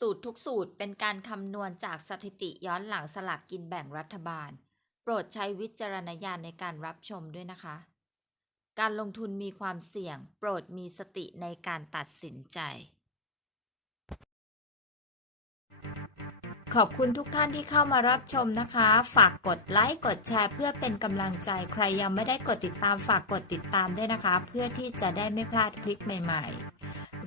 สูตรทุกสูตรเป็นการคำนวณจากสถิติย้อนหลังสลากกินแบ่งรัฐบาล โปรดใช้วิจารณญาณในการรับชมด้วยนะคะ การลงทุนมีความเสี่ยง โปรดมีสติในการตัดสินใจ ขอบคุณทุกท่านที่เข้ามารับชมนะคะ ฝากกดไลค์กดแชร์ เพื่อเป็นกำลังใจใครยังไม่ได้กดติดตามฝากกดติดตามด้วยนะคะ เพื่อที่จะได้ไม่พลาดคลิปใหม่ ๆ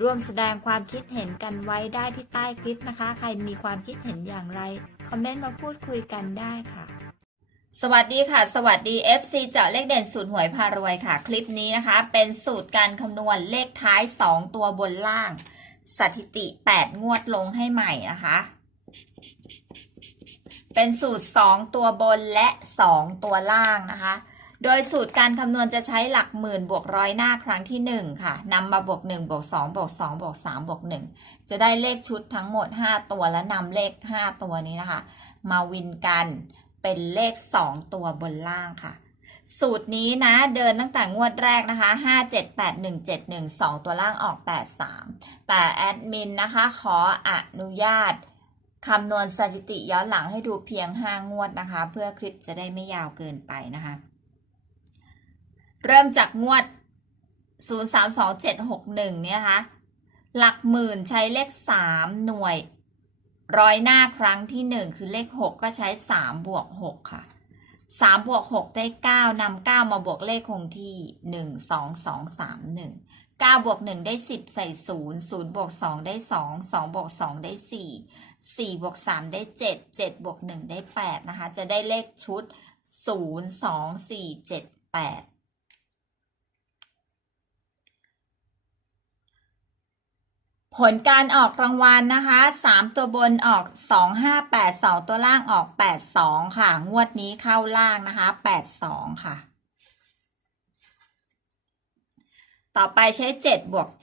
ร่วมแสดงความคิดเห็นกันไว้ได้ที่ใต้คลิปนะคะ ใครมีความคิดเห็นอย่างไร คอมเมนต์มาพูดคุยกันได้ค่ะ สวัสดีค่ะ สวัสดี FC เจาะเลขเด่นสูตรหวยพารวยค่ะ คลิปนี้นะคะ เป็นสูตรการคำนวณเลขท้าย 2 ตัวบนล่าง สถิติ 8 งวดลงให้ใหม่นะคะ เป็นสูตร 2 ตัวบนและ 2 ตัวล่างนะคะ โดยสูตรการคำนวณจะใช้หลักหมื่นบวกร้อยหน้าครั้งที่ 1 ค่ะนำมาบวก1บวก2บวก2บวก3บวก1จะได้เลขชุดทั้งหมด 5 ตัวและนำเลข 5 ตัวนี้นะคะ มาวินกันเป็นเลข 2 ตัวบนล่างค่ะ สูตรนี้นะเดินตั้งแต่งวดแรกนะคะ 5 7 8 1 7 1 2 ตัวล่างออก 8 3 แต่แอดมินนะคะขออนุญาตคำนวณสถิติย้อนหลังให้ดูเพียง 5 งวดนะคะ เพื่อคลิปจะได้ไม่ยาวเกินไปนะคะ เริ่มจากงวด 032761 เนี่ยนะคะ หลักหมื่นใช้เลข 3 หน่วย ร้อยหน้าครั้งที่ 1 คือเลข 6 ก็ใช้ 3 บวก 6 ค่ะ 3 บวก 6 ได้ 9นำ9มาบวกเลขคงที่ 1 2 2 3 1 9บวก1ได้ 10 ใส่ 0 0บวก2ได้ 2 2บวก2ได้ 4 4บวก3ได้ 7 7บวก1ได้ 8 นะคะ จะได้เลขชุด 0 2 4 7 8 ผลการออกรางวัลนะคะ 3 ตัวบนออก 2582 ตัวล่างออก 82 ค่ะ งวดนี้เข้าล่างนะคะ 82 ค่ะ ต่อไปใช้ 7 บวก 7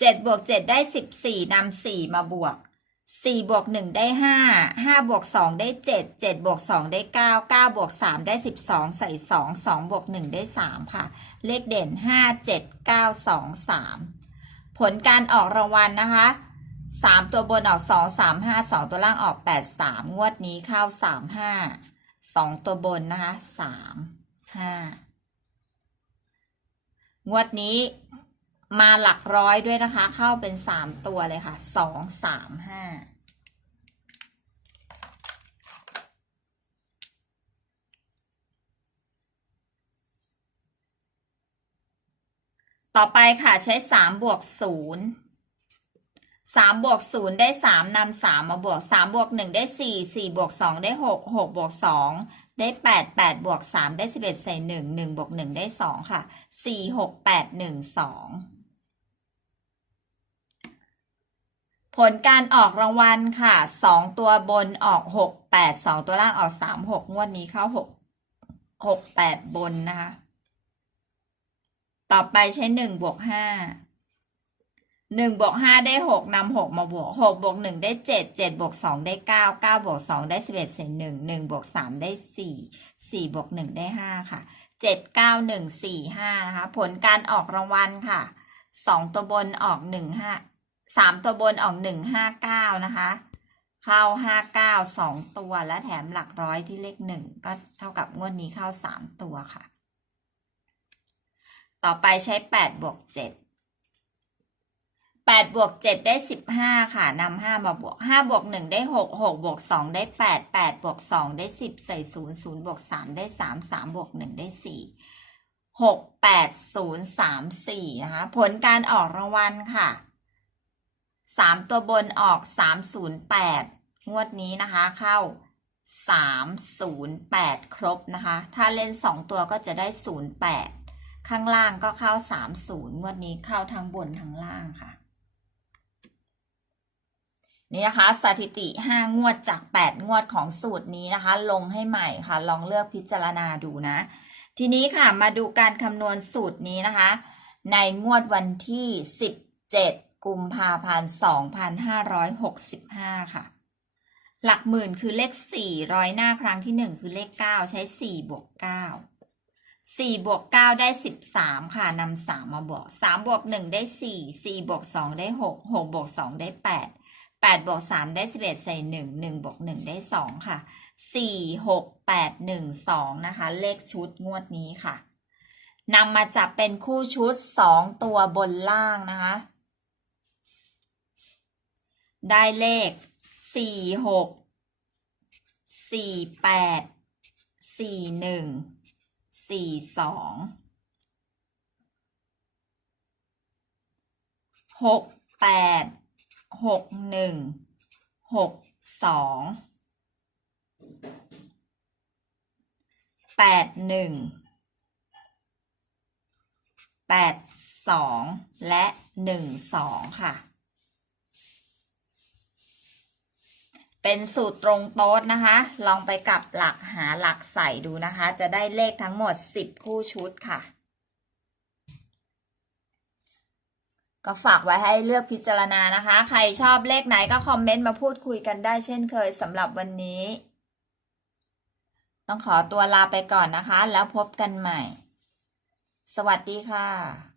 7 บวก 7 ได้ 14นำ4 มาบวก 4 บวก 1 ได้ 5 5 บวก 2 ได้ 7 7 บวก 2 ได้ 9 9 บวก 3 ได้ 12 ใส่ 2 2 บวก 1 ได้ 3 ค่ะ เลขเด่น 5 7 9 2 3 ผลการออกรางวัลนะคะสามตัวบนออกสองสามห้าสองตัวล่างออกแปดสามงวดนี้เข้าสามห้าสองตัวบนนะคะสามห้างวดนี้มาหลักร้อยด้วยนะคะ เข้าเป็นสามตัวเลยค่ะสองสามห้า ต่อไปค่ะใช้สามบวกศูนย์สามบวกศูนย์ได้สามนำสามมาบวกสามบวกหนึ่งได้สี่สี่บวกสองได้หกหกบวกสองได้แปดแปดบวกสามได้สิบเอ็ดใส่หนึ่งหนึ่งบวกหนึ่งได้สองค่ะสี่หกแปดหนึ่งสองผลการออกรางวัลค่ะสองตัวบนออกหกแปดสองตัวล่างออกสามหกงวดนี้เข้าหกหกแปดบนนะคะ ต่อไปใช้หนึ่งบวกห้าหนึ่งบวกห้าได้หกนำหกมาบวกหกบวกหนึ่งได้เจ็ดเจ็ดบวกสองได้เก้าเก้าบวกสองได้สิบเอ็ดเศษหนึ่งหนึ่งบวกสามได้สี่สี่บวกหนึ่งได้ห้าค่ะเจ็ดเก้าหนึ่งสี่ห้านะคะ ผลการออกรางวัลค่ะสองตัวบนออกหนึ่งห้าสามตัวบนออกหนึ่งห้าเก้านะคะ เข้าห้าเก้าสองตัวและแถมหลักร้อยที่เลขหนึ่งก็เท่ากับงวดนี้เข้าสามตัวค่ะ ต่อไปใช้แปดบวกเจ็ดแปดบวกเจ็ดได้สิบห้าค่ะนำห้ามาบวกห้าบวกหนึ่งได้หกหกบวกสองได้แปดแปดบวกสองได้สิบใส่ศูนย์ศูนย์บวกสามได้สามสามบวกหนึ่งได้สี่หกแปดศูนย์สามสี่นะคะผลการออกรางวัลค่ะสามตัวบนออกสามศูนย์แปดงวดนี้นะคะเข้าสามศูนย์แปดครบนะคะ ถ้าเล่นสองตัวก็จะได้ศูนย์แปด ข้างล่างก็เข้าสามศูนย์งวดนี้เข้าทั้งบนทั้งล่างค่ะ นี่นะคะ สถิติห้างวดจากแปดงวดของสูตรนี้นะคะ ลงให้ใหม่ค่ะ ลองเลือกพิจารณาดูนะ ทีนี้ค่ะมาดูการคำนวณสูตรนี้นะคะ ในงวดวันที่สิบเจ็ดกุมภาพันธ์สองพันห้าร้อยหกสิบห้าค่ะหลักหมื่นคือเลขสี่ร้อยหน้าครั้งที่หนึ่งคือเลขเก้าใช้สี่บวกเก้า สี่บวกเก้าได้สิบสามค่ะนำสามมาบวกสามบวกหนึ่งได้สี่สี่บวกสองได้หกหกบวกสองได้แปดแปดบวกสามได้สิบเอ็ดใส่หนึ่งหนึ่งบวกหนึ่งได้สองค่ะสี่หกแปดหนึ่งสองนะคะ เลขชุดงวดนี้ค่ะนำมาจับเป็นคู่ชุดสองตัวบนล่างนะคะ ได้เลขสี่หกสี่แปดสี่หนึ่ง สี่สองหกแปดหกหนึ่งหกสองแปดหนึ่งแปดสองและหนึ่งสองค่ะ เป็นสูตรตรงโต๊ดนะคะ ลองไปกลับหลักหาหลักใส่ดูนะคะ จะได้เลขทั้งหมด 10 คู่ชุดค่ะ ก็ฝากไว้ให้เลือกพิจารณานะคะ ใครชอบเลขไหนก็คอมเมนต์มาพูดคุยกันได้เช่นเคยสำหรับวันนี้ ต้องขอตัวลาไปก่อนนะคะ แล้วพบกันใหม่ สวัสดีค่ะ